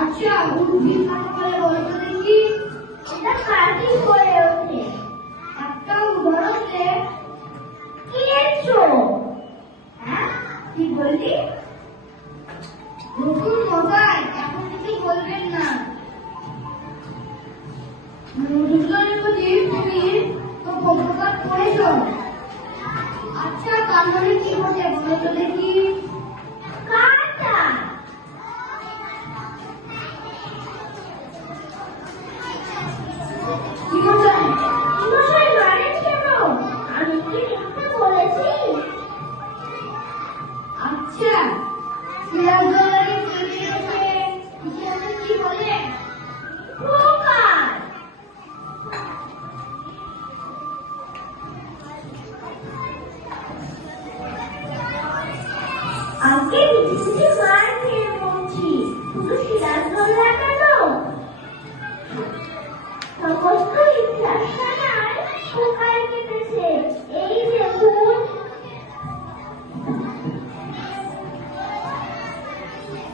আচ্ছা উদ্ভিদ কাকে বলে বলতো দেখি? এটা কাটি করে ওঠে। একটা উদাহরণ দে। কেঁচো। হ্যাঁ কি বললি? নতুন মজাই, এখন কিছু বলবেন না। মধুসূদনের প্রতি তুমি তো পক্ষপাত করেছ। আচ্ছা তার মানে কি বোঝে বলো তো দেখি? কাঁটা। কি বোঝায়? মশাই মারেন কেন? আমি কি লিখতে বলেছি? আচ্ছা সিরাজদৌলাকে তৈরি রেখে ইতিহাসে কি বলে? প্রকার। আগে বিজুটি মার খেয়ে বলছি, শুধু সিরাজদৌল্লা কেন? সমস্ত ইতিহাস জানার প্রকার কেটেছে। এই দেখুন।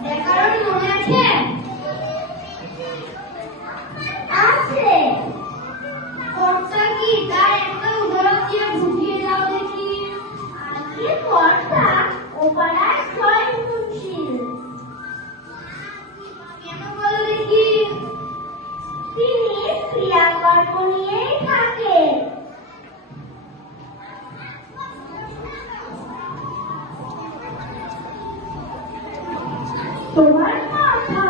ব্যাকরণ মনে আছে? আছে। কর্তা কি তার একটা উদাহরণ দিয়ে বুঝিয়ে দাও দেখি। আগে কর্তা ও পাড়ার সয়নশীল। কেন বলো দেখি? তিনি ক্রিয়াকর্ম নিয়েই থাকেন। তোমার মাথা।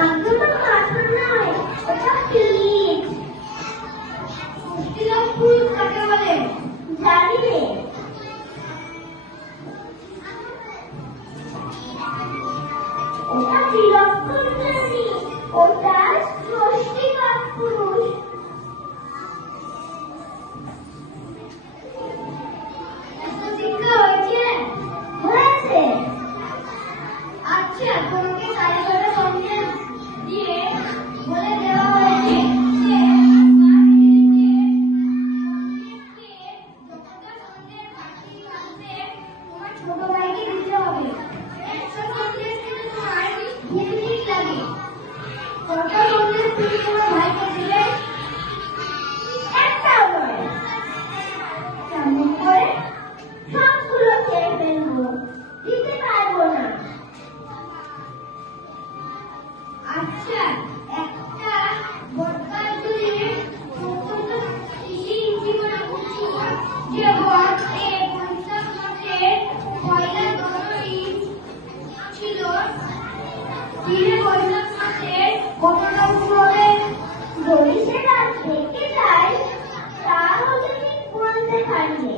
একদম মাথা নয়, ওটা পিঠ। মুশকিলাপুর কাকে বলে? জানি রে। ওটা বিলক্ষণ প্রাণী, ওটা ষষ্ঠী কাপুরুষ। শিক্ষা হয়েছে? হয়েছে। আচ্ছা তোমাকে কারিগরের সঙ্গে দিয়ে বলে দেওয়া হয়েছে যে তোমার ছোট ভাইকে দিতে হবে। 100 সন্দেশ কিন্তু তোমার 2 মিনিট লাগে। কত সন্দেশ তুমি তোমার ভাইকে দিলে? একটাও নয়। কেমন করে? সবগুলো খেয়ে ফেলবো, দিতে পারবো না। আচ্ছা একটা বটগাছ যদি 70 ইঞ্চি করে উঁচু, যে বটে 50 মাসে পয়লা 10 ইঞ্চ ছিল, 50 মাসে কতটা উঁচু হবে? যদি সেটা থেকে যায় তাহলে ঠিক বলতে পারি।